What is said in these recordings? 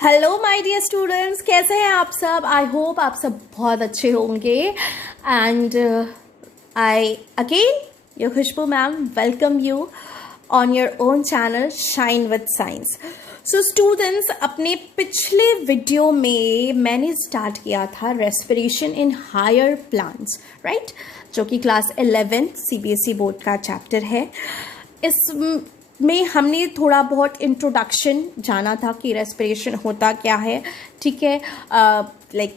Hello my dear students, कैसे हैं आप सब। आई होप आप सब बहुत अच्छे होंगे। And I again your Khushbu ma'am welcome you on your own channel Shine with Science. So students, अपने पिछले वीडियो में मैंने स्टार्ट किया था respiration in higher plants, right, जो कि क्लास 11 CBSE बोर्ड का चैप्टर है। इसमें हमने थोड़ा बहुत इंट्रोडक्शन जाना था कि रेस्पिरेशन होता क्या है, ठीक है। लाइक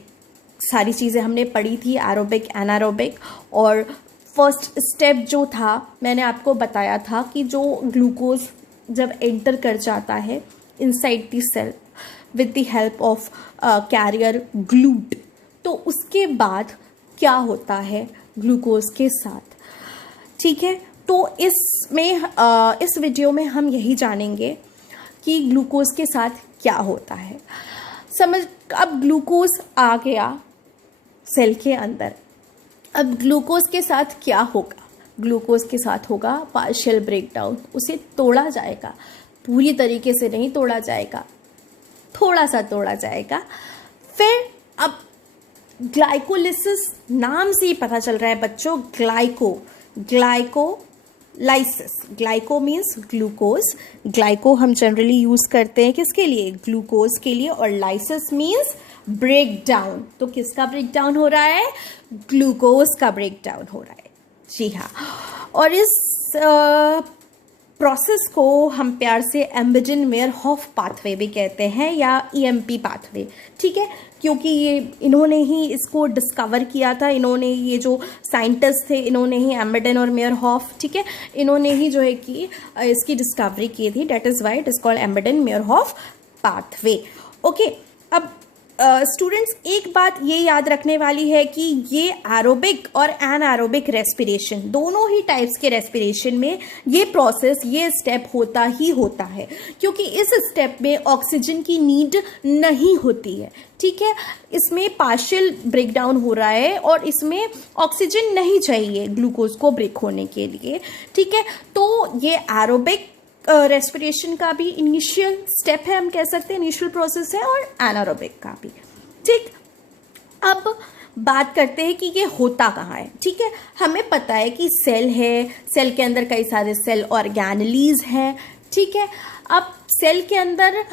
सारी चीज़ें हमने पढ़ी थी, एरोबिक एनारोबिक। और फर्स्ट स्टेप जो था मैंने आपको बताया था कि जो ग्लूकोज जब एंटर कर जाता है inside the cell with the help of carrier GLUT, तो उसके बाद क्या होता है ग्लूकोज के साथ, ठीक है। तो इस वीडियो में हम यही जानेंगे कि ग्लूकोज के साथ क्या होता है। अब ग्लूकोज आ गया सेल के अंदर, अब ग्लूकोज के साथ क्या होगा। ग्लूकोज के साथ होगा पार्शियल ब्रेकडाउन, उसे तोड़ा जाएगा, पूरी तरीके से नहीं तोड़ा जाएगा, थोड़ा सा तोड़ा जाएगा। फिर अब ग्लाइकोलिसिस, नाम से ही पता चल रहा है बच्चों, glycolysis. Glyco means glucose, glyco हम जनरली यूज करते हैं किसके लिए, ग्लूकोज के लिए, और लाइसिस मीन्स ब्रेक डाउन। तो किसका ब्रेक डाउन हो रहा है, ग्लूकोज का ब्रेक डाउन हो रहा है, जी हाँ। और इस प्रोसेस को हम प्यार से एम्बेडन-मेयरहोफ पाथवे भी कहते हैं या EMP पाथवे, ठीक है, क्योंकि ये इन्होंने ही इसको डिस्कवर किया था। इन्होंने, ये जो साइंटिस्ट थे, इन्होंने ही एम्बेडन और मेयरहोफ, ठीक है, इन्होंने ही जो है कि इसकी डिस्कवरी की थी। That is why it is called Embden Meyerhof pathway. Okay, अब स्टूडेंट्स एक बात ये याद रखने वाली है कि ये एरोबिक और एनारोबिक रेस्पिरेशन, दोनों ही टाइप्स के रेस्पिरेशन में ये प्रोसेस, ये स्टेप होता ही होता है, क्योंकि इस स्टेप में ऑक्सीजन की नीड नहीं होती है, ठीक है। इसमें पार्शियल ब्रेकडाउन हो रहा है और इसमें ऑक्सीजन नहीं चाहिए ग्लूकोज को ब्रेक होने के लिए, ठीक है। तो ये एरोबिक रेस्पिरेशन का भी इनिशियल स्टेप है, हम कह सकते हैं इनिशियल प्रोसेस है, और एनारोबिक का भी, ठीक। अब बात करते हैं कि ये होता कहाँ है, ठीक है। हमें पता है कि सेल है, सेल के अंदर कई सारे सेल ऑर्गेनेलीज हैं, ठीक है। अब सेल के अंदर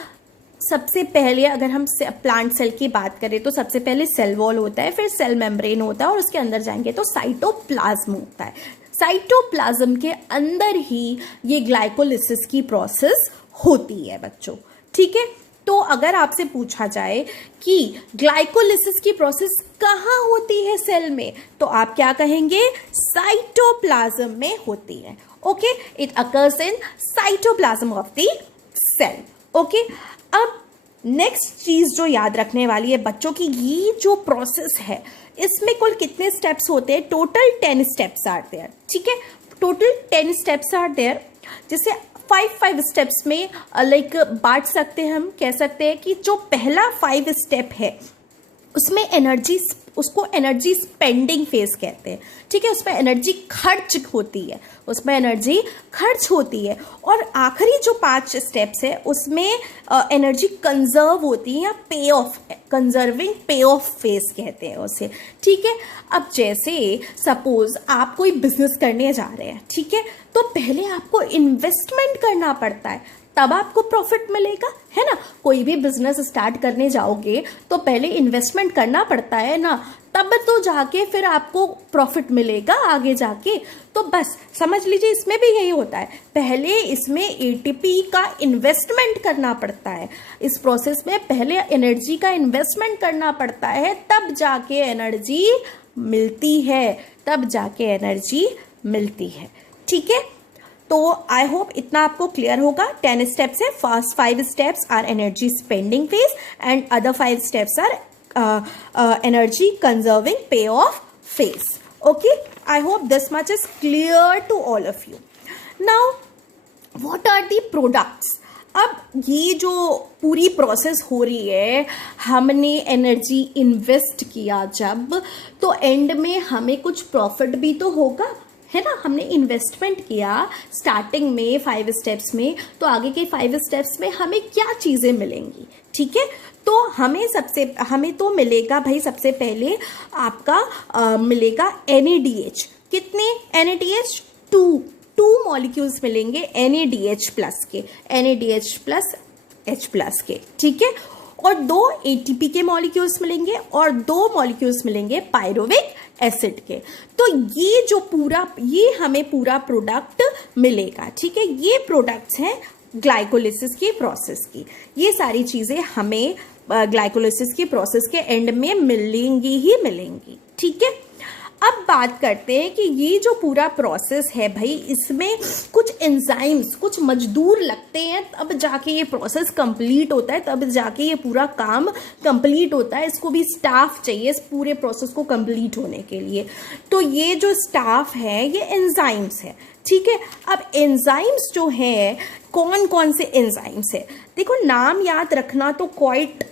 सबसे पहले अगर हम प्लांट सेल की बात करें तो सबसे पहले सेल वॉल होता है, फिर सेल मेम्ब्रेन होता है, और उसके अंदर जाएंगे तो साइटोप्लाज्म होता है। साइटोप्लाज्म के अंदर ही ये ग्लाइकोलिसिस की प्रोसेस होती है बच्चों, ठीक है। तो अगर आपसे पूछा जाए कि ग्लाइकोलिसिस की प्रोसेस कहाँ होती है सेल में, तो आप क्या कहेंगे, साइटोप्लाज्म में होती है। Okay, it occurs in cytoplasm of the cell. Okay, अब नेक्स्ट चीज जो याद रखने वाली है बच्चों की, ये जो प्रोसेस है इसमें कुल कितने स्टेप्स होते हैं, टोटल 10 स्टेप्स आर देयर, ठीक है। टोटल 10 स्टेप्स आर देयर, जिसे 5 स्टेप्स में लाइक बांट सकते हैं। हम कह सकते हैं कि जो पहला 5 स्टेप है उसमें एनर्जी, उसको एनर्जी स्पेंडिंग फेज कहते हैं, ठीक है। उसमें एनर्जी खर्च होती है, उसमें एनर्जी खर्च होती है। और आखिरी जो 5 स्टेप्स है उसमें एनर्जी कंजर्व होती है, या पे of, conserving pay off phase कहते हैं उसे, ठीक है। अब जैसे सपोज आप कोई बिजनेस करने जा रहे हैं, ठीक है, तो पहले आपको इन्वेस्टमेंट करना पड़ता है, तब आपको प्रॉफिट मिलेगा, है ना। कोई भी बिजनेस स्टार्ट करने जाओगे तो पहले इन्वेस्टमेंट करना पड़ता है ना, तब तो जाके फिर आपको प्रॉफिट मिलेगा आगे जाके। तो बस समझ लीजिए इसमें भी यही होता है, पहले इसमें ATP का इन्वेस्टमेंट करना पड़ता है, इस प्रोसेस में पहले एनर्जी का इन्वेस्टमेंट करना पड़ता है, तब जाके एनर्जी मिलती है, तब जाके एनर्जी मिलती है, ठीक है। तो आई होप इतना आपको क्लियर होगा। 10 स्टेप्स है, first 5 steps are energy spending phase and other 5 steps are energy conserving pay off phase. Okay, I hope this much is clear to all of you. Now what are the products. अब ये जो पूरी process हो रही है, हमने energy invest किया जब, तो एंड में हमें कुछ प्रॉफिट भी तो होगा, है ना, हमने इन्वेस्टमेंट किया स्टार्टिंग में 5 स्टेप्स में, तो आगे के 5 स्टेप्स में हमें क्या चीज़ें मिलेंगी, ठीक है। तो हमें तो मिलेगा भाई, सबसे पहले आपका मिलेगा NADH। कितने NADH? 2 मॉलिक्यूल्स मिलेंगे NADH प्लस के, NADH प्लस H प्लस के, ठीक है। और 2 ATP के मॉलिक्यूल्स मिलेंगे और 2 मॉलिक्यूल्स मिलेंगे पायरुविक एसिड के। तो ये हमें पूरा प्रोडक्ट मिलेगा, ठीक है। ये प्रोडक्ट्स हैं ग्लाइकोलिसिस की प्रोसेस की। ये सारी चीज़ें हमें ग्लाइकोलिसिस की प्रोसेस के एंड में मिलेंगी ही मिलेंगी, ठीक है। अब बात करते हैं कि ये जो पूरा प्रोसेस है भाई, इसमें कुछ एंजाइम्स, कुछ मजदूर लगते हैं, तब जाके ये प्रोसेस कंप्लीट होता है, तब जाके ये पूरा काम कंप्लीट होता है। इसको भी स्टाफ चाहिए इस पूरे प्रोसेस को कंप्लीट होने के लिए। तो ये जो स्टाफ है ये एंजाइम्स है, ठीक है। अब एंजाइम्स जो है, कौन कौन से एंजाइम्स है, देखो नाम याद रखना तो क्वाइट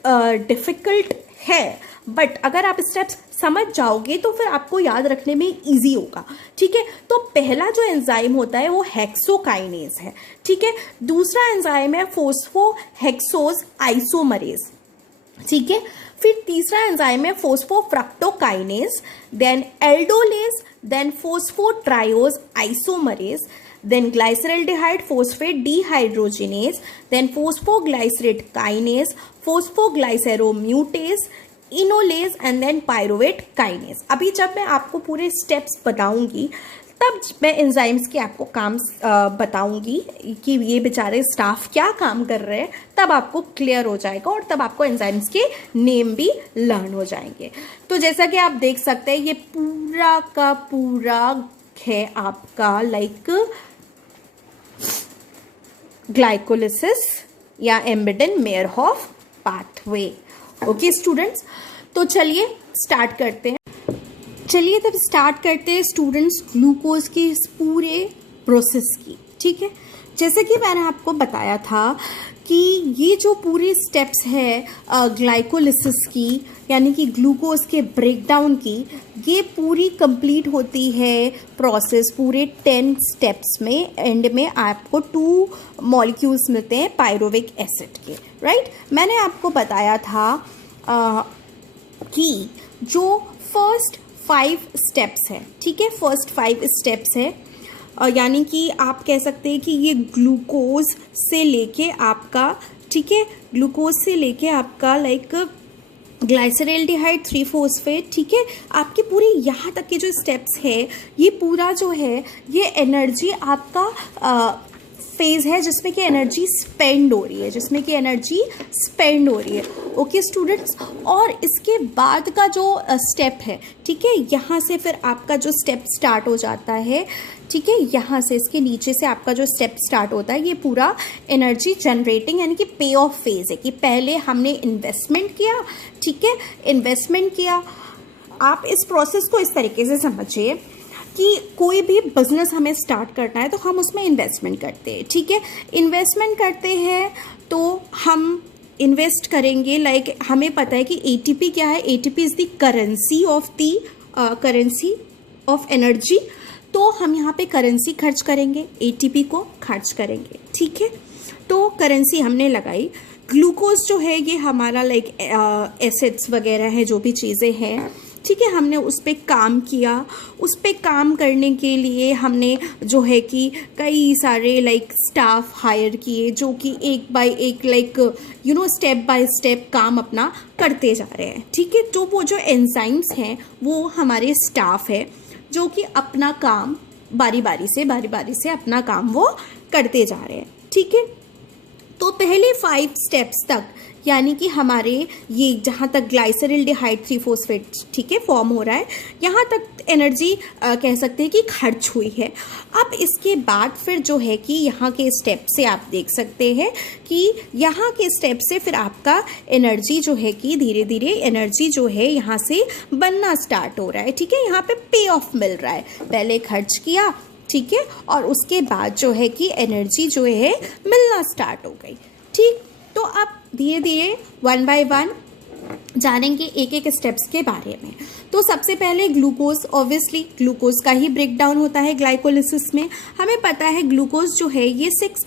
डिफिकल्ट है, बट अगर आप स्टेप्स समझ जाओगे तो फिर आपको याद रखने में इजी होगा, ठीक है। तो पहला जो एंजाइम होता है वो हेक्सोकाइनेज है, ठीक है। दूसरा एंजाइम है फोस्फोहेक्सोज आइसोमरेज, ठीक है। फिर तीसरा एंजाइम है phosphofructokinase, then aldolase, then phosphotriose isomerase, then glyceraldehyde phosphate dehydrogenase, then phosphoglycerate kinase, phosphoglyceromutase, enolase and then pyruvate kinase. अभी जब मैं आपको पूरे स्टेप्स बताऊंगी तब मैं एंजाइम्स के आपको काम बताऊंगी कि ये बेचारे स्टाफ क्या काम कर रहे हैं, तब आपको क्लियर हो जाएगा और तब आपको एंजाइम्स के नेम भी लर्न हो जाएंगे। तो जैसा कि आप देख सकते हैं ये पूरा का पूरा है आपका लाइक ग्लाइकोलिसिस या एम्बेडेन-मेयरहोफ पाथवे। ओके स्टूडेंट्स, तो चलिए स्टार्ट करते हैं। चलिए तब स्टार्ट करते हैं स्टूडेंट्स ग्लूकोज के इस पूरे प्रोसेस की, ठीक है। जैसे कि मैंने आपको बताया था कि ये जो पूरी स्टेप्स है ग्लाइकोलिसिस की, यानी कि ग्लूकोज के ब्रेकडाउन की, ये पूरी कंप्लीट होती है प्रोसेस पूरे 10 स्टेप्स में। एंड में आपको 2 मॉलिक्यूल्स मिलते हैं पायरुविक एसिड के, राइट। मैंने आपको बताया था कि जो फर्स्ट 5 स्टेप्स है, ठीक है, फर्स्ट 5 स्टेप्स है, यानी कि आप कह सकते हैं कि ये ग्लूकोज से लेके आपका, ठीक है, ग्लूकोज से लेके आपका लाइक ग्लाइसरल्डिहाइड 3-फॉस्फेट, ठीक है, आपकी पूरी यहाँ तक के जो स्टेप्स है, ये पूरा जो है ये एनर्जी आपका फेज है जिसमें कि एनर्जी स्पेंड हो रही है, जिसमें कि एनर्जी स्पेंड हो रही है। ओके स्टूडेंट्स, और इसके बाद का जो स्टेप है, ठीक है, यहाँ से फिर आपका जो स्टेप स्टार्ट हो जाता है, ठीक है, यहाँ से इसके नीचे से आपका जो स्टेप स्टार्ट होता है, ये पूरा एनर्जी जनरेटिंग यानी कि पे ऑफ फेज है कि पहले हमने इन्वेस्टमेंट किया, ठीक है, इन्वेस्टमेंट किया। आप इस प्रोसेस को इस तरीके से समझिए कि कोई भी बिजनेस हमें स्टार्ट करना है तो हम उसमें इन्वेस्टमेंट करते हैं, ठीक है। इन्वेस्टमेंट करते हैं तो हम इन्वेस्ट करेंगे, लाइक हमें पता है कि ATP क्या है, ATP is the currency of energy. तो हम यहाँ पे करेंसी खर्च करेंगे, ATP को खर्च करेंगे, ठीक है। तो करेंसी हमने लगाई। ग्लूकोज जो है ये हमारा लाइक एसिड्स वगैरह है, जो भी चीज़ें हैं, ठीक है, हमने उस पर काम किया। उस पर काम करने के लिए हमने जो है कि कई सारे लाइक स्टाफ हायर किए जो कि एक बाय एक लाइक स्टेप बाय स्टेप काम अपना करते जा रहे हैं, ठीक है। तो वो जो एंजाइम्स हैं वो हमारे स्टाफ है जो कि अपना काम बारी बारी से अपना काम वो करते जा रहे हैं, ठीक है। तो पहले 5 स्टेप्स तक, यानी कि हमारे ये जहाँ तक ग्लाइसरल्डिहाइड 3-फॉस्फेट, ठीक है, फॉर्म हो रहा है, यहाँ तक एनर्जी कह सकते हैं कि खर्च हुई है। अब इसके बाद फिर जो है कि यहाँ के स्टेप से आप देख सकते हैं कि यहाँ के स्टेप से फिर आपका एनर्जी जो है कि धीरे धीरे एनर्जी जो है यहाँ से बनना स्टार्ट हो रहा है, ठीक है। यहाँ पे पे ऑफ मिल रहा है, पहले खर्च किया, ठीक है, और उसके बाद जो है कि एनर्जी जो है मिलना स्टार्ट हो गई, ठीक। तो अब धीरे धीरे 1 by 1 जानेंगे एक एक स्टेप्स के बारे में। तो सबसे पहले ग्लूकोज, ऑब्वियसली ग्लूकोज का ही ब्रेक डाउन होता है ग्लाइकोलिसिस में। हमें पता है ग्लूकोज जो है ये 6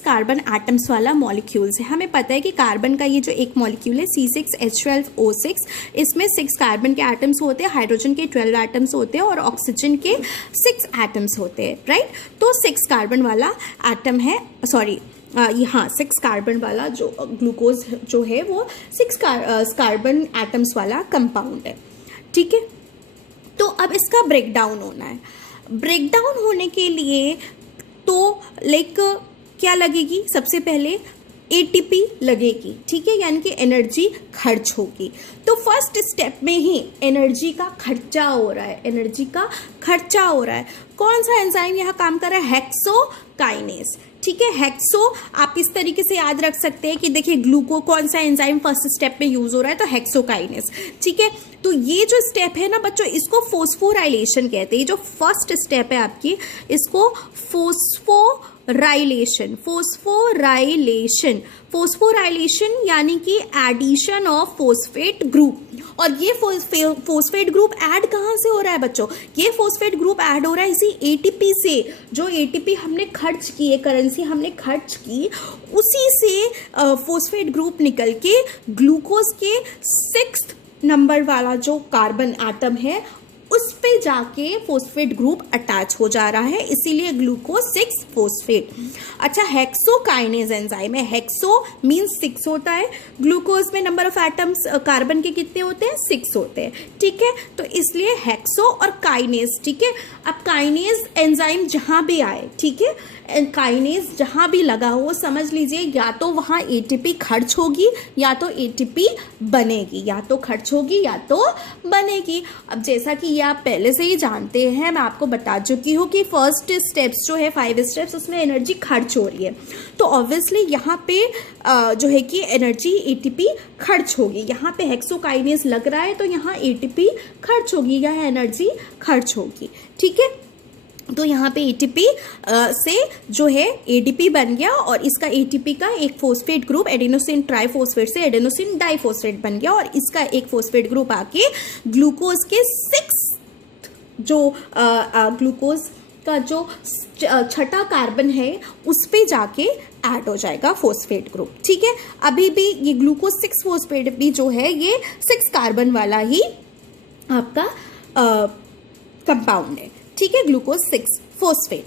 कार्बन एटम्स वाला मॉलिक्यूल्स है। हमें पता है कि कार्बन का ये जो एक मॉलिक्यूल है C6H12O6, इसमें 6 कार्बन के एटम्स होते हैं, हाइड्रोजन के 12 एटम्स होते हैं और ऑक्सीजन के 6 एटम्स होते हैं, राइट। तो 6 कार्बन वाला एटम है, सॉरी यहाँ 6 कार्बन वाला जो ग्लूकोज जो है वो 6 कार्बन एटम्स वाला कंपाउंड है, ठीक है। तो अब इसका ब्रेक डाउन होना है। ब्रेक डाउन होने के लिए तो लाइक क्या लगेगी, सबसे पहले ATP लगेगी, ठीक है, यानी कि एनर्जी खर्च होगी। तो फर्स्ट स्टेप में ही एनर्जी का खर्चा हो रहा है, एनर्जी का खर्चा हो रहा है। कौन सा एंजाइम यहाँ काम कर रहा है? हेक्सोकाइनेज, ठीक है। हेक्सो आप इस तरीके से याद रख सकते हैं कि देखिए ग्लूको कौन सा एंजाइम फर्स्ट स्टेप में यूज हो रहा है, तो हेक्सोकाइनेज, ठीक है। तो ये जो स्टेप है ना बच्चों, इसको फोस्फोराइलेशन कहते हैं। जो फर्स्ट स्टेप है आपकी, इसको फोस्फोराइलेशन यानी कि एडिशन ऑफ फोस्फेट ग्रुप। और ये फोस्फेट ग्रुप ऐड कहाँ से हो रहा है बच्चों? ये फोस्फेट ग्रुप ऐड हो रहा है इसी ATP से। जो ATP हमने खर्च की है, करेंसी हमने खर्च की, उसी से फोस्फेट ग्रुप निकल के ग्लूकोज के 6th नंबर वाला जो कार्बन एटम है उस पे जाके फोस्फेट ग्रुप अटैच हो जा रहा है, इसीलिए ग्लूकोज 6 फोस्फेट। अच्छा, हेक्सोकाइनेज एंजाइम है। हेक्सो मीन्स 6 होता है, ग्लूकोज में नंबर ऑफ एटम्स कार्बन के कितने होते हैं? 6 होते हैं, ठीक है। तो इसलिए हेक्सो और काइनेज, ठीक है। अब काइनेज एंजाइम जहां भी आए, ठीक है, काइनेज जहां भी लगा हो, समझ लीजिए या तो वहां ATP खर्च होगी या तो ATP बनेगी, या तो खर्च होगी या तो बनेगी। अब जैसा कि ये आप पहले से ही जानते हैं, मैं आपको बता चुकी हूँ कि फर्स्ट स्टेप्स जो है 5 स्टेप्स, उसमें एनर्जी खर्च हो रही है। तो ऑब्वियसली यहाँ पे जो है कि एनर्जी ATP खर्च होगी। यहाँ पे हेक्सोकाइनेज लग रहा है तो यहाँ ATP खर्च होगी, यहाँ एनर्जी खर्च होगी, ठीक है। तो यहाँ पे ATP से जो है ADP बन गया और इसका ATP का एक फोस्फेट ग्रुप एडेनोसिन ट्राइफॉस्फेट से एडेनोसिन डाइफॉस्फेट बन गया और इसका एक फोस्फेट ग्रुप आके ग्लूकोज के 6 जो ग्लूकोज का जो 6ठा कार्बन है उस पे जाके ऐड हो जाएगा फोस्फेट ग्रुप, ठीक है। अभी भी ये ग्लूकोज 6 फोस्फेट भी जो है ये 6 कार्बन वाला ही आपका कंपाउंड है, ठीक है, ग्लूकोज 6 फोस्फेट।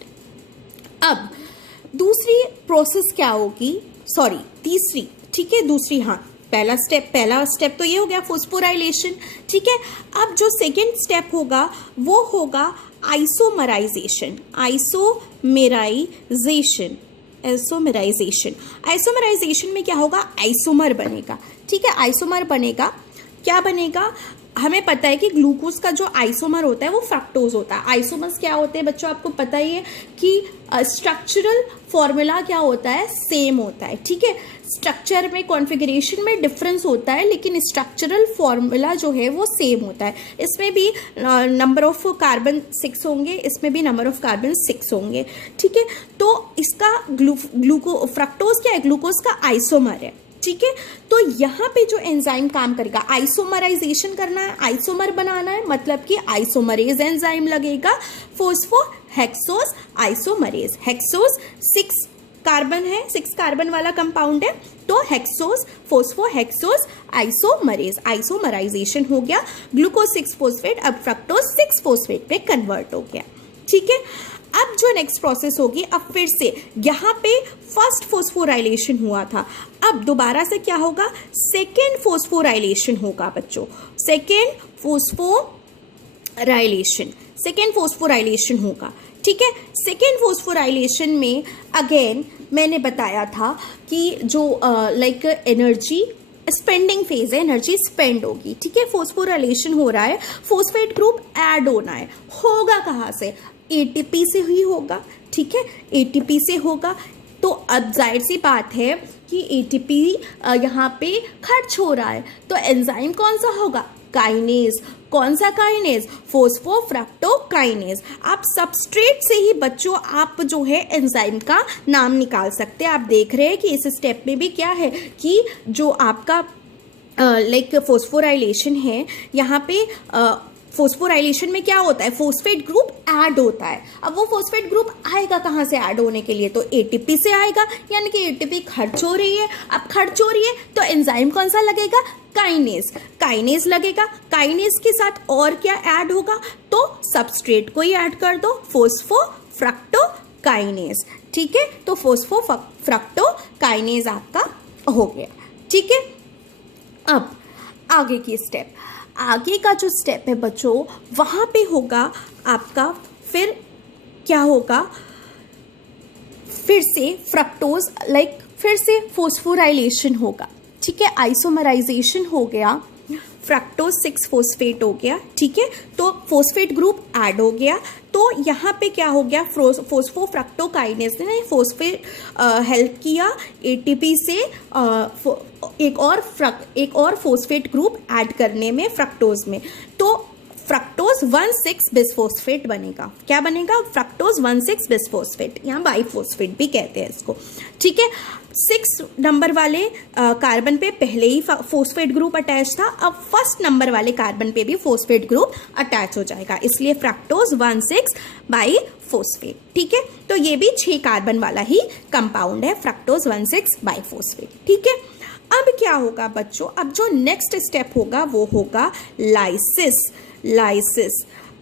अब दूसरी प्रोसेस क्या होगी, सॉरी तीसरी, ठीक है, दूसरी, हाँ, पहला स्टेप तो ये हो गया फोस्फोराइलेशन, ठीक है। अब जो सेकेंड स्टेप होगा वो होगा आइसोमराइजेशन। आइसोमराइजेशन में क्या होगा? आइसोमर बनेगा, ठीक है। आइसोमर बनेगा, क्या बनेगा? हमें पता है कि ग्लूकोज का जो आइसोमर होता है वो फ्रक्टोज होता है। आइसोमर्स क्या होते हैं बच्चों, आपको पता ही है कि स्ट्रक्चरल फॉर्मूला क्या होता है? सेम होता है, ठीक है। स्ट्रक्चर में कॉन्फ़िगरेशन में डिफरेंस होता है लेकिन स्ट्रक्चरल फॉर्मूला जो है वो सेम होता है। इसमें भी नंबर ऑफ कार्बन 6 होंगे, इसमें भी नंबर ऑफ कार्बन 6 होंगे, ठीक है। तो इसका फ्रक्टोज क्या है? ग्लूकोज का आइसोमर है, ठीक है। तो यहाँ पे जो एंजाइम काम करेगा, आइसोमराइजेशन करना है, आइसोमर बनाना है, मतलब कि आइसोमरेज एंजाइम लगेगा। फोस्फोहेक्सोज आइसोमरेज, हेक्सोज 6 कार्बन है, 6 कार्बन वाला कंपाउंड है, तो हेक्सोज फोस्फोहेक्सोज आइसोमरेज, आइसोमराइजेशन हो गया। ग्लूकोज 6 फोस्फेट अब फ्रक्टोज 6 फोस्फेट पे कन्वर्ट हो गया, ठीक है। अब जो नेक्स्ट प्रोसेस होगी, अब फिर से यहाँ पे फर्स्ट फोस्फोराइलेशन हुआ था, अब दोबारा से क्या होगा? सेकेंड फोस्फोराइलेशन होगा बच्चों, सेकेंड फोस्फोराइलेशन होगा, ठीक है। सेकेंड फोस्फोराइलेशन में अगेन मैंने बताया था कि जो लाइक एनर्जी स्पेंडिंग फेज है, एनर्जी स्पेंड होगी, ठीक है। फोस्फोराइलेशन हो रहा है, फोस्फेट ग्रुप ऐड होना है, होगा कहाँ से? ATP से ही होगा, ठीक है, ATP से होगा। तो अब जाहिर सी बात है कि ATP यहाँ पे खर्च हो रहा है, तो एंजाइम कौन सा होगा? काइनेज। कौन सा काइनेज? फोस्फोफ्रक्टोकाइनेज। आप सबस्ट्रेट से ही बच्चों आप जो है एंजाइम का नाम निकाल सकते हैं। आप देख रहे हैं कि इस स्टेप में भी क्या है कि जो आपका लाइक फोस्फोराइलेशन है यहाँ पे। फोस्फोराइलेशन में क्या होता है, फोस्फेट ग्रुप ऐड होता है। अब वो फोस्फेट ग्रुप आएगा कहाँ से ऐड होने के लिए, तो एटीपी से आएगा, यानी कि एटीपी खर्च हो रही है। अब खर्च हो रही है तो एंजाइम कौन सा लगेगा, काइनेज। काइनेज लगेगा, काइनेज के साथ और क्या ऐड होगा, तो सबस्ट्रेट को ही ऐड कर दो, फोस्फोफ्रक्टोकाइनेज। ठीक है, तो फोस्फोफ्रक्टोकाइनेज आपका हो गया। ठीक है, अब आगे की स्टेप, आगे का जो स्टेप है बच्चों, वहाँ पे होगा आपका, फिर क्या होगा, फिर से फ्रक्टोज लाइक फिर से फोस्फोराइलेशन होगा। ठीक है, आइसोमराइजेशन हो गया, फ्रक्टोज 6 फोस्फेट हो गया। ठीक है, तो फोस्फेट ग्रुप ऐड हो गया, तो यहाँ पे क्या हो गया, फोस्फोफ्रक्टोकाइनेज ने फोस्फेट हेल्प किया एटीपी से एक और फोस्फेट ग्रुप ऐड करने में फ्रक्टोज में, तो फ्रक्टोज 1,6 बिसफोस्फेट बनेगा। क्या बनेगा, फ्रक्टोज 1,6 बिसफोस्फेट, यहाँ बाइफोस्फेट भी कहते हैं इसको। ठीक है, 6 नंबर वाले कार्बन पे पहले ही फोस्फेट ग्रुप अटैच था, अब फर्स्ट नंबर वाले कार्बन पे भी फोस्फेट ग्रुप अटैच हो जाएगा, इसलिए फ्रक्टोज 1,6 बाइफोस्फेट। ठीक है, तो ये भी 6 कार्बन वाला ही कंपाउंड है, फ्रक्टोज 1,6 बाइफोस्फेट। ठीक है, अब क्या होगा बच्चों, अब जो नेक्स्ट स्टेप होगा वो होगा लाइसिस।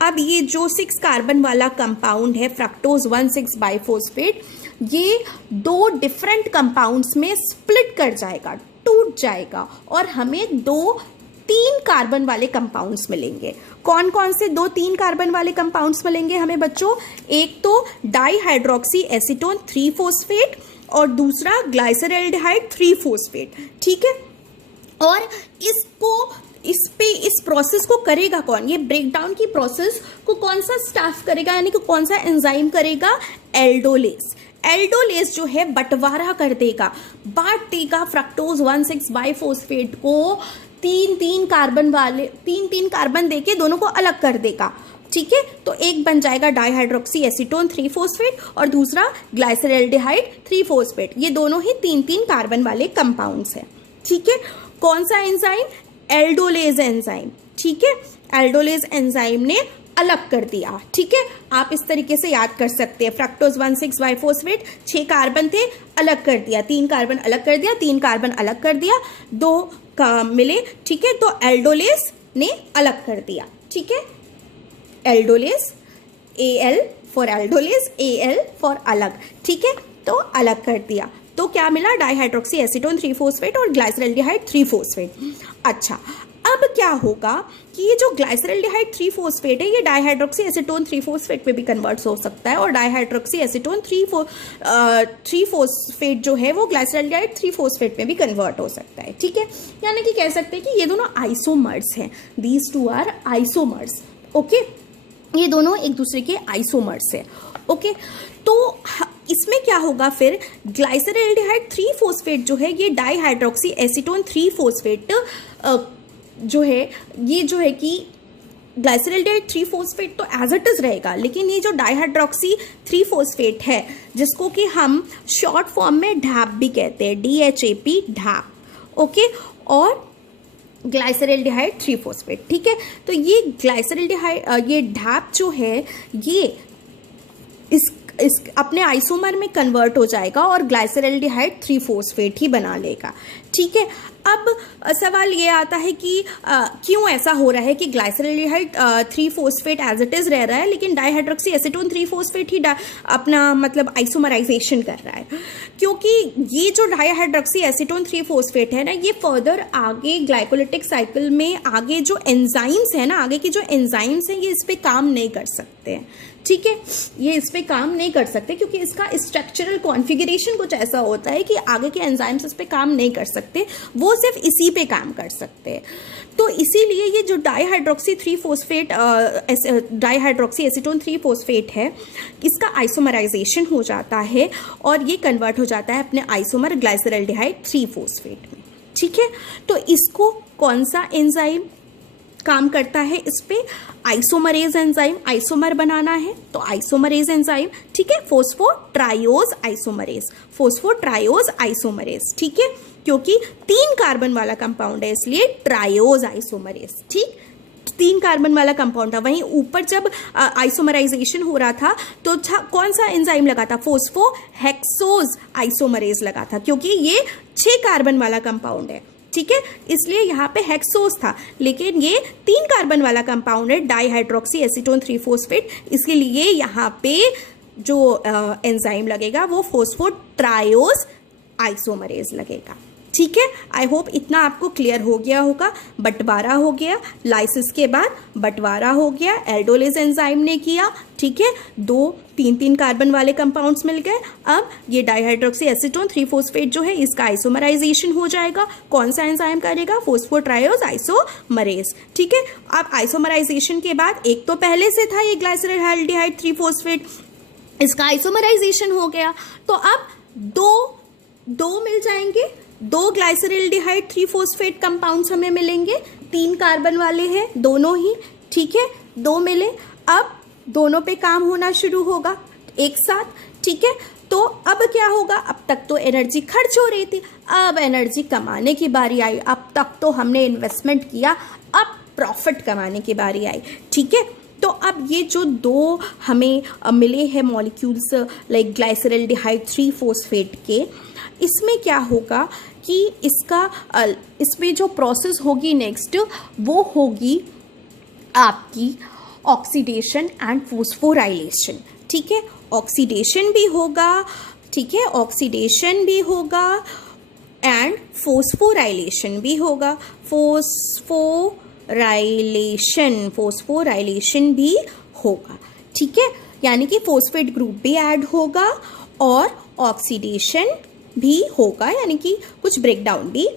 अब ये जो 6 कार्बन वाला कंपाउंड है फ्रक्टोज 1,6 बाइफोस्फेट, ये 2 डिफरेंट कंपाउंड्स में स्प्लिट कर जाएगा, टूट जाएगा, और हमें 3 कार्बन वाले कंपाउंड्स मिलेंगे। कौन कौन से 3 कार्बन वाले कंपाउंड्स मिलेंगे हमें बच्चों, एक तो डाईहाइड्रोक्सी एसीटोन 3 फोस्फेट और दूसरा ग्लाइसरल्डिहाइड 3 फोस्फेट। ठीक है, और इस प्रोसेस को करेगा कौन, ये ब्रेकडाउन की प्रोसेस को कौन सा स्टाफ करेगा, यानी कि कौन सा एंजाइम करेगा, एल्डोलेज। एल्डोलेज जो है बंटवारा कर देगा, बांट देगा फ्रक्टोज 1,6 बाइफोस्फेट को 3 कार्बन देके दोनों को अलग कर देगा। ठीक है, तो एक बन जाएगा डाईहाइड्रोक्सी एसीटोन 3 फोस्फेट और दूसरा ग्लाइसरल्डिहाइड 3 फोस्फेट, ये दोनों ही 3 कार्बन वाले कंपाउंड्स हैं। ठीक है, कौन सा एंजाइम, एल्डोलेज एंजाइम। ठीक है, एल्डोलेज एंजाइम ने अलग कर दिया। ठीक है, आप इस तरीके से याद कर सकते हैं, फ्रक्टोज 1,6 बाइफोस्फेट 6 कार्बन थे, अलग कर दिया, 3 कार्बन अलग कर दिया, 3 कार्बन अलग कर दिया, 2 मिले। ठीक है, तो एल्डोलेज ने अलग कर दिया। ठीक है, aldolase, Al for aldolase, Al for अलग। ठीक है, तो अलग कर दिया, तो क्या मिला, डाईहाइड्रोक्सी एसीटोन 3 फोस्फेट और ग्लाइसरल्डिहाइड 3 फोस्फेट। अच्छा, अब क्या होगा कि ये जो ग्लाइसरल्डिहाइड 3 फोस्फेट है, ये डाईहाइड्रोक्सी एसीटोन 3 फोस्फेट में भी कन्वर्ट हो सकता है, और डाईहाइड्रोक्सी एसीटोन 3 फोस्फेट जो है वो ग्लाइसरल्डिहाइड 3 फोस्फेट में भी कन्वर्ट हो सकता है। ठीक है, यानी कि कह सकते हैं कि ये दोनों आइसोमर्स हैं, दीज 2 आर आइसोमर्स। ओके, ये दोनों एक दूसरे के आइसोमर्स है। ओके, तो इसमें क्या होगा फिर, ग्लाइसरल्डिहाइड 3 फोस्फेट जो है ये डाईहाइड्रोक्सी एसीटोन 3 फोस्फेट जो है, ये जो है कि ग्लाइसरल्डिहाइड 3 फोस्फेट तो एज इट इज रहेगा, लेकिन ये जो डाईहाइड्रोक्सी 3 फोस्फेट है जिसको कि हम शॉर्ट फॉर्म में ढैप भी कहते हैं, DHAP ढैप। ओके, और ग्लाइसरल्डिहाइड 3 फोस्फेट। ठीक है, तो ये ग्लाइसरल्डिहाइड ये ढैप जो है ये इस अपने आइसोमर में कन्वर्ट हो जाएगा और ग्लाइसरल्डिहाइड 3 फोस्फेट ही बना लेगा। ठीक है, अब सवाल ये आता है कि क्यों ऐसा हो रहा है कि glyceraldehyde 3 phosphate as it is रह रहा है, लेकिन डाईहाइड्रोक्सी एसीटोन 3 फोस्फेट ही अपना मतलब आइसोमराइजेशन कर रहा है। क्योंकि ये जो डाईहाइड्रोक्सी एसीटोन 3 फोस्फेट है ना, ये फर्दर आगे ग्लाइकोलिटिक साइकिल में आगे जो एंजाइम्स है ना, आगे की जो एंजाइम्स हैं, ये इस पे काम नहीं कर सकते हैं। ठीक है, ये इस पे काम नहीं कर सकते क्योंकि इसका स्ट्रक्चरल कॉन्फ़िगरेशन कुछ ऐसा होता है कि आगे के एंजाइम्स इस पे काम नहीं कर सकते, वो सिर्फ इसी पे काम कर सकते हैं। तो इसीलिए ये जो dihydroxy 3 phosphate dihydroxy acetone 3 phosphate है, इसका आइसोमराइजेशन हो जाता है और ये कन्वर्ट हो जाता है अपने आइसोमर ग्लाइसरल्डिहाइड 3 फोस्फेट में। ठीक है, तो इसको कौन सा एंजाइम काम करता है, इस पे आइसोमरेज एंजाइम, आइसोमर बनाना है तो आइसोमरेज एंजाइम। ठीक है, फोस्फोट्रायोज आइसोमरेज, फोस्फोट्रायोज आइसोमरेज। ठीक है, क्योंकि 3 कार्बन वाला कंपाउंड है, इसलिए ट्रायोज आइसोमरेज। ठीक, 3 कार्बन वाला कंपाउंड था। वहीं ऊपर जब आइसोमराइजेशन हो रहा था तो कौन सा एंजाइम लगा था? फोस्फोहेक्सोज आइसोमरेज लगा था, क्योंकि ये 6 कार्बन वाला कंपाउंड है। ठीक है, इसलिए यहाँ पे हेक्सोज था, लेकिन ये 3 कार्बन वाला कंपाउंड है, डाईहाइड्रोक्सी एसीटोन 3-फॉस्फेट, इसके लिए यहाँ पे जो एंजाइम लगेगा वो फोस्फोट्रायोज आइसोमरेज लगेगा। ठीक है, आई होप इतना आपको क्लियर हो गया होगा। बंटवारा हो गया, लाइसिस के बाद बंटवारा हो गया, एल्डोलेज एंजाइम ने किया। ठीक है, 2-3 कार्बन वाले कंपाउंड्स मिल गए। अब ये डाईहाइड्रोक्सी एसीटोन 3-फॉस्फेट जो है इसका आइसोमराइजेशन हो जाएगा। कौन सा एंजाइम करेगा? फोस्फोट्रायोज आइसोमरेज। ठीक है, अब आइसोमराइजेशन के बाद एक तो पहले से था ये ग्लाइसरॉल्डिहाइड 3-फॉस्फेट, इसका आइसोमराइजेशन हो गया, तो अब दो मिल जाएंगे, 2 ग्लाइसरॉल्डिहाइड 3-फॉस्फेट कंपाउंड्स हमें मिलेंगे, 3 कार्बन वाले हैं दोनों ही। ठीक है, 2 मिले, अब दोनों पे काम होना शुरू होगा एक साथ। ठीक है, तो अब क्या होगा? अब तक तो एनर्जी खर्च हो रही थी, अब एनर्जी कमाने की बारी आई। अब तक तो हमने इन्वेस्टमेंट किया, अब प्रॉफिट कमाने की बारी आई। ठीक है, तो अब ये जो 2 हमें मिले हैं मॉलिक्यूल्स लाइक ग्लाइसरॉल्डिहाइड 3-फॉस्फेट के, इसमें क्या होगा कि इसमें जो प्रोसेस होगी नेक्स्ट वो होगी आपकी ऑक्सीडेशन एंड फोस्फोराइलेशन। ठीक है, ऑक्सीडेशन भी होगा, ठीक है, ऑक्सीडेशन भी होगा एंड फोस्फोराइलेशन भी होगा। फोस्फोराइलेशन भी होगा। ठीक है, यानी कि फॉस्फेट ग्रुप भी ऐड होगा और ऑक्सीडेशन भी होगा, यानी कि कुछ ब्रेकडाउन भी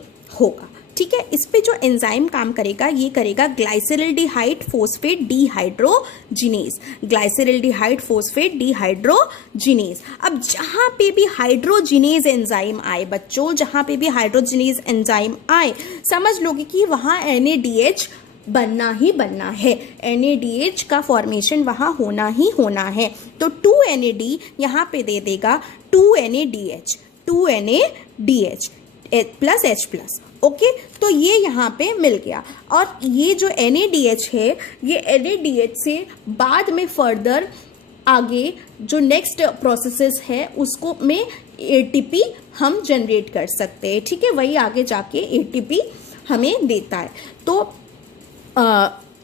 होगा। ठीक है, इस पे जो एंजाइम काम करेगा ये करेगा ग्लाइसरॉल्डिहाइड फॉस्फेट डिहाइड्रोजिनेज, ग्लाइसरॉल्डिहाइड फॉस्फेट डिहाइड्रोजिनेज। अब जहाँ पे भी हाइड्रोजिनेज एंजाइम आए बच्चों, जहाँ पे भी हाइड्रोजिनेज एंजाइम आए, समझ लोगे कि वहाँ NADH बनना ही बनना है, NADH का फॉर्मेशन वहाँ होना ही होना है। तो 2NAD यहाँ पे दे देगा 2NADH plus H plus. Okay, तो ये यहाँ पे मिल गया। और ये जो NADH है, ये NADH से बाद में फर्दर आगे जो नेक्स्ट प्रोसेसेस है उसको में ATP हम जनरेट कर सकते हैं। ठीक है, वही आगे जाके ATP हमें देता है। तो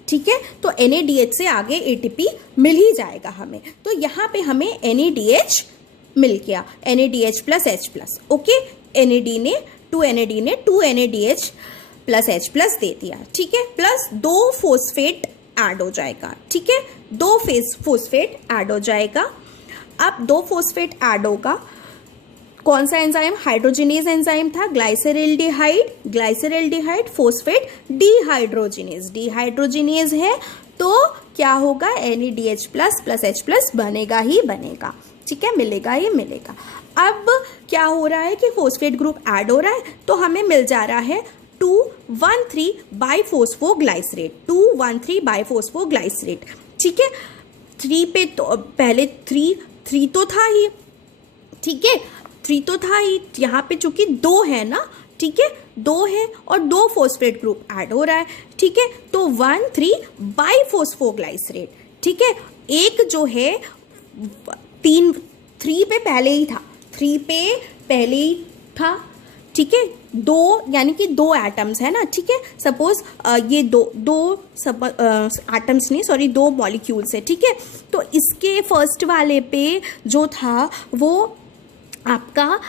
ठीक है, तो NADH से आगे ATP मिल ही जाएगा हमें। तो यहाँ पे हमें NADH मिल गया, NADH plus H plus. Okay, NAD ने 2NADH प्लस H प्लस दे दिया। ठीक है, प्लस 2 फॉस्फेट ऐड हो जाएगा। ठीक है, 2 फॉस्फेट ऐड हो जाएगा। अब 2 फॉस्फेट ऐड होगा, कौन सा एंजाइम? हाइड्रोजिनेज एंजाइम था, ग्लाइसरॉल्डिहाइड फॉस्फेट डिहाइड्रोजिनेज है, तो क्या होगा? NADH प्लस H प्लस बनेगा ही बनेगा। ठीक है, मिलेगा ही मिलेगा। अब क्या हो रहा है कि फॉस्फेट ग्रुप ऐड हो रहा है, तो हमें मिल जा रहा है 2,1,3 बाइफॉस्फोग्लाइसरेट, 2,1,3 बाइफॉस्फोग्लाइसरेट। ठीक है, 3 पे तो पहले 3 तो था ही। ठीक है, 3 तो था ही, यहाँ पे चूंकि 2 है ना, ठीक है, 2 है और 2 फॉस्फेट ग्रुप ऐड हो रहा है। ठीक है, तो 1,3 बाइफॉस्फोग्लाइसरेट। ठीक है, एक जो है 3 पे पहले ही था, 3 पे पहले ही था। ठीक है, 2 यानी कि 2 एटम्स है ना। ठीक है, सपोज ये दो एटम्स नहीं, सॉरी 2 मॉलिक्यूल्स है। ठीक है, तो इसके फर्स्ट वाले पे जो था वो आपका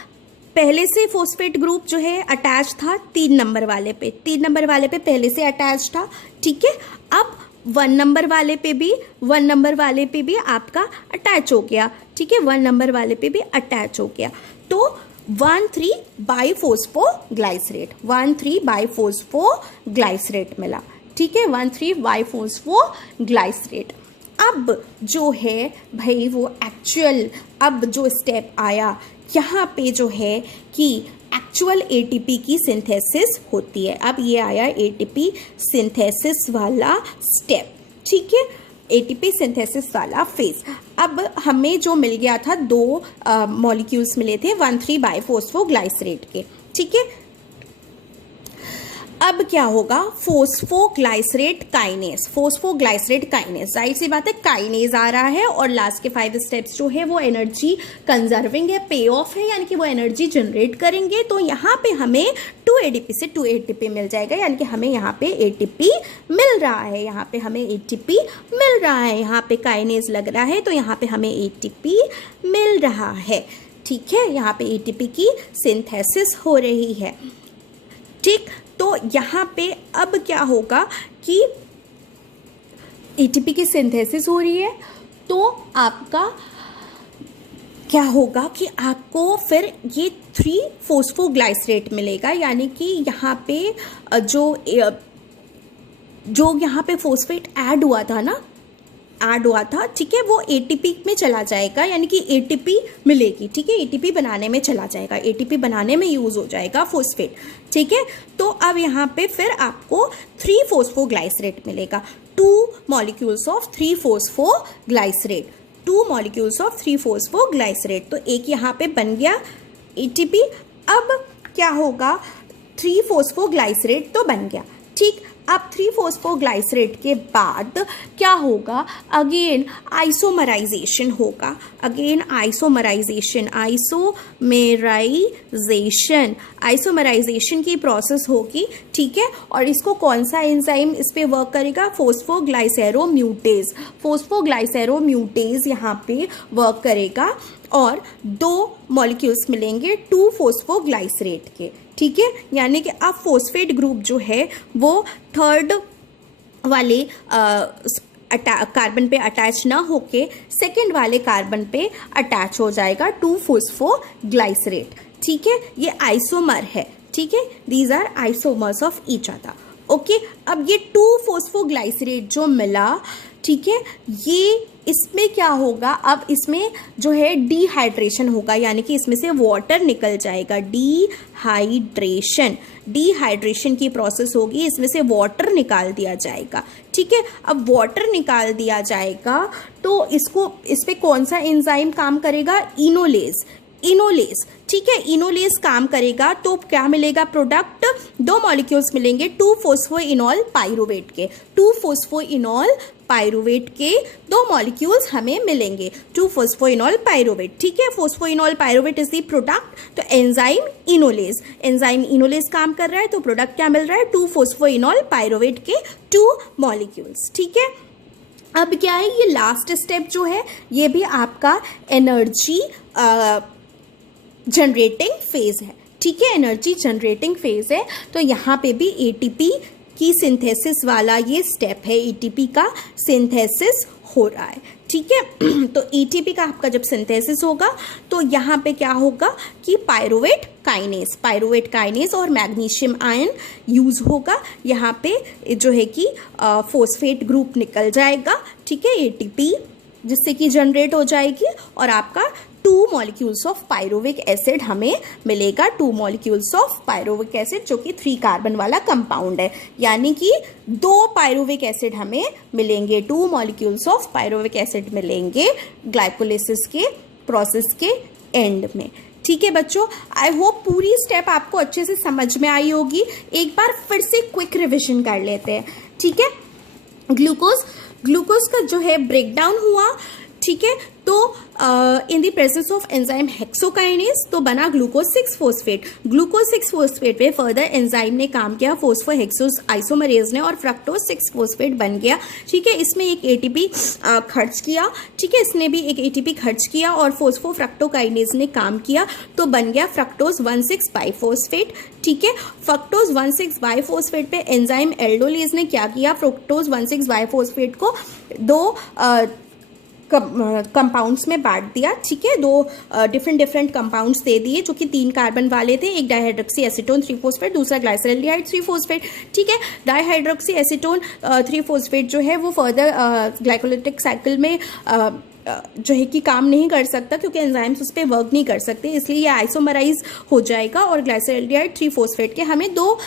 पहले से फॉस्फेट ग्रुप जो है अटैच था 3 नंबर वाले पे, 3 नंबर वाले पे पहले से अटैच था। ठीक है, अब 1 नंबर वाले पे भी आपका अटैच हो गया। ठीक है, 1 नंबर वाले पे भी अटैच हो गया। तो 1,3 बाइफॉस्फोग्लाइसरेट, 1,3 बाइफॉस्फोग्लाइसरेट मिला। ठीक है, 1,3 बाइफॉस्फोग्लाइसरेट। अब जो है भाई वो एक्चुअल, अब जो स्टेप आया यहाँ पे जो है कि एक्चुअल ATP की सिंथेसिस होती है। अब ये आया ATP सिंथेसिस वाला स्टेप। ठीक है, ATP सिंथेसिस वाला फेज। अब हमें जो मिल गया था 2 मॉलिक्यूल्स मिले थे 1,3 बाइफॉस्फोग्लाइसरेट के। ठीक है, अब क्या होगा, फोस्फोग्लाइसरेट काइनेज, फोस्फोग्लाइसरेट काइनेज, जाहिर सी बात है काइनेज आ रहा है और लास्ट के 5 स्टेप्स जो है वो एनर्जी कंजर्विंग है, पे ऑफ है, यानी कि वो एनर्जी जनरेट करेंगे। तो यहाँ पे हमें 2 ADP से 2 ATP मिल जाएगा, यानी कि हमें यहाँ पे ATP मिल रहा है, यहाँ पे हमें ATP मिल रहा है, यहाँ पे काइनेज लग रहा है तो यहाँ पे हमें ATP मिल रहा है। ठीक है, यहाँ पे ATP की सिंथेसिस हो रही है। ठीक, तो यहाँ पे अब क्या होगा कि ATP की सिंथेसिस हो रही है, तो आपका क्या होगा कि आपको फिर ये 3 फोस्फोग्लाइसरेट मिलेगा, यानी कि यहाँ पे जो यहाँ पे फोस्फेट ऐड हुआ था, ठीक है, वो ATP में चला जाएगा, यानी कि ATP मिलेगी। ठीक है, ATP बनाने में चला जाएगा, ATP बनाने में यूज़ हो जाएगा फोस्फेट। ठीक है, तो अब यहाँ पे फिर आपको 3 फोस्फोग्लाइसरेट मिलेगा, 2 molecules of 3 phosphoglycerate, 2 molecules of 3 phosphoglycerate. तो एक यहाँ पे बन गया ATP। अब क्या होगा, 3 फोस्फोग्लाइसरेट तो बन गया। ठीक, अब 3 फोस्फोग्लाइसरेट के बाद क्या होगा, अगेन आइसोमराइजेशन होगा, अगेन आइसोमराइजेशन की प्रोसेस होगी। ठीक है, और इसको कौन सा एंजाइम इस पे वर्क करेगा, फोस्फोग्लाइसेरोम्यूटेज यहाँ पे वर्क करेगा और 2 मॉलिक्यूल्स मिलेंगे 2 फोस्फोग्लाइसरेट के। ठीक है, यानी कि अब फोस्फेट ग्रुप जो है वो 3rd वाले कार्बन पे अटैच ना होके 2nd वाले कार्बन पे अटैच हो जाएगा 2 फोस्फोग्लाइसरेट। ठीक है, ये आइसोमर है। ठीक है, these are isomers of each other. Okay, अब ये 2 फोस्फोग्लाइसरेट जो मिला, ठीक है, ये इसमें क्या होगा, अब इसमें जो है डिहाइड्रेशन होगा, यानी कि इसमें से वाटर निकल जाएगा, डिहाइड्रेशन की प्रोसेस होगी, इसमें से वाटर निकाल दिया जाएगा। ठीक है, अब वाटर निकाल दिया जाएगा तो इस पे कौन सा एंजाइम काम करेगा, इनोलेज। ठीक है, इनोलेज काम करेगा तो क्या मिलेगा प्रोडक्ट, 2 मॉलिक्यूल्स मिलेंगे 2 फोस्फोइनॉल पाइरुवेट के, 2 फोस्फोइनॉल पाइरुवेट के 2 मॉलिक्यूल्स हमें मिलेंगे, 2 फोस्फोइनॉल पाइरुवेट। ठीक है, फोस्फोइनॉल पाइरुवेट इज द प्रोडक्ट, तो एंजाइम इनोलेज काम कर रहा है, तो प्रोडक्ट क्या मिल रहा है, 2 फोस्फोइनॉल पाइरुवेट के 2 मॉलिक्यूल्स। ठीक है, अब क्या है, ये लास्ट स्टेप जो है ये भी आपका एनर्जी जनरेटिंग फेज है। ठीक है, एनर्जी जनरेटिंग फेज है, तो यहाँ पे भी ATP की सिंथेसिस वाला ये स्टेप है, ATP का सिंथेसिस हो रहा है। ठीक है, तो ATP का आपका जब सिंथेसिस होगा तो यहाँ पे क्या होगा कि पाइरुवेट काइनेज और मैग्नीशियम आयन यूज होगा, यहाँ पे जो है कि फोस्फेट ग्रुप निकल जाएगा। ठीक है, ATP जिससे कि जनरेट हो जाएगी और आपका 2 मॉलिक्यूल्स ऑफ पाइरुविक एसिड हमें मिलेगा, 2 मॉलिक्यूल्स ऑफ पाइरुविक एसिड जो कि 3 कार्बन वाला कंपाउंड है, यानी कि 2 पाइरुविक एसिड हमें मिलेंगे, 2 मॉलिक्यूल्स ऑफ पाइरुविक एसिड मिलेंगे ग्लाइकोलिसिस के प्रोसेस के एंड में। ठीक है बच्चों, आई होप पूरी स्टेप आपको अच्छे से समझ में आई होगी। एक बार फिर से क्विक रिविजन कर लेते हैं। ठीक है, ग्लूकोज का जो है ब्रेकडाउन हुआ, ठीक है, तो in the presence of enzyme hexokinase तो बना ग्लूकोज 6 फोस्फेट। ग्लूकोज 6 फोस्फेट पे फर्दर एंजाइम ने काम किया फोस्फोहेक्सोस आइसोमरेज ने और फ्रक्टोज 6 फोस्फेट बन गया। ठीक है, इसमें एक ATP खर्च किया। ठीक है, इसने भी एक ATP खर्च किया और फोस्फोफ्रक्टोकाइनेज ने काम किया तो बन गया फ्रक्टोज 1,6 बाइफोस्फेट। ठीक है, फ्रक्टोज 1,6 बाइफोस्फेट पे एंजाइम एल्डोलेज ने क्या किया, फ्रक्टोज 1,6 बाइफोस्फेट को 2 कंपाउंड्स में बांट दिया। ठीक है, 2 डिफरेंट कंपाउंड्स दे दिए जो कि 3 कार्बन वाले थे, एक डाइहाइड्रोक्सी एसीटोन 3 फोस्फेट, दूसरा ग्लाइसरल्डिहाइड 3 फोस्फेट। ठीक है, डाइहाइड्रोक्सी एसीटोन 3 फोस्फेट जो है वो फर्दर ग्लाइकोलिटिक साइकिल में जो है कि काम नहीं कर सकता क्योंकि एंजाइम्स उस पर वर्क नहीं कर सकते, इसलिए ये आइसोमराइज हो जाएगा और ग्लाइसरल्डिहाइड 3 फोस्फेट के हमें 2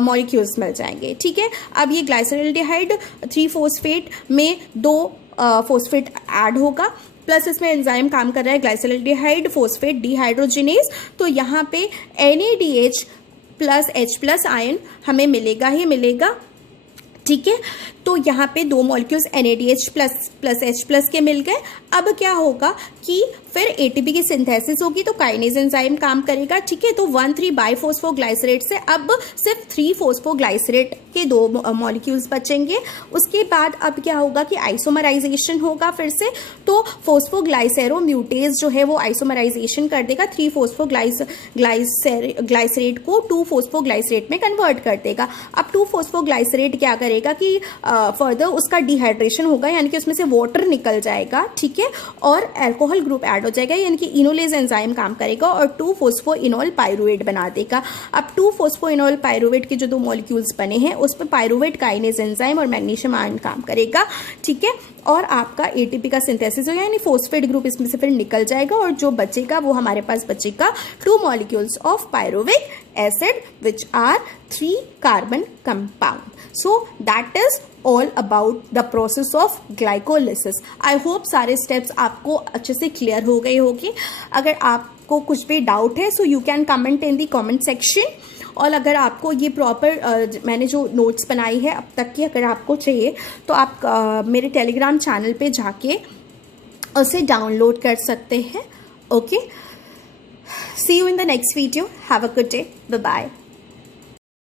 मॉलिक्यूल्स मिल जाएंगे। ठीक है, अब ये ग्लाइसरल्डिहाइड 3 फोस्फेट में 2 फोस्फेट ऐड होगा, प्लस इसमें एंजाइम काम कर रहा है ग्लाइसरल्डिहाइड फोस्फेट डिहाइड्रोजिनेज, तो यहाँ पे NADH plus H plus ion हमें मिलेगा ही मिलेगा, ठीक है। तो यहाँ पे 2 molecules NADH plus H plus के मिल गए। अब क्या होगा कि फिर ATP की सिंथेसिस होगी तो काइनेज एंजाइम काम करेगा, ठीक है। तो 1,3 बाइफॉस्फोग्लाइसरेट से अब सिर्फ 3 फॉस्फोग्लाइसरेट के 2 मॉलिक्यूल्स बचेंगे। उसके बाद अब क्या होगा कि आइसोमराइजेशन होगा फिर से, तो फॉस्फोग्लाइसेरो म्यूटेज जो है वो आइसोमराइजेशन कर देगा 3 फॉस्फोग्लाइसरेट को 2 फॉस्फोग्लाइसरेट में कन्वर्ट कर देगा। अब 2 फॉस्फोग्लाइसरेट क्या करेगा कि फर्दर उसका डिहाइड्रेशन होगा, यानी कि उसमें से वाटर निकल जाएगा, ठीक है, और अल्कोहल ग्रुप ऐड हो जाएगा, यानी कि इनोलेज एंजाइम काम करेगा और 2 फॉस्फोइनोल पाइरुवेट बना देगा। अब 2 फॉस्फोइनोल पाइरुवेट के जो 2 मॉलिक्यूल्स बने हैं उस पर पाइरुवेट काइनेज एंजाइम और मैग्नीशियम आयन काम करेगा, ठीक है, और आपका ATP का सिंथेसिस होगा, यानी फॉस्फेट ग्रुप इसमें से फिर निकल जाएगा और जो बचेगा वो हमारे पास बचेगा 2 molecules of pyruvic acid which are 3 carbon compound. So that is all about the process of glycolysis. I hope सारे steps आपको अच्छे से क्लियर हो गए होंगे। अगर आपको कुछ भी डाउट है so you can comment in the comment section, और अगर आपको ये प्रॉपर मैंने जो नोट्स बनाई है अब तक की अगर आपको चाहिए तो आप मेरे टेलीग्राम चैनल पे जाके उसे डाउनलोड कर सकते हैं। Okay, see you in the next video, have a good day, bye bye.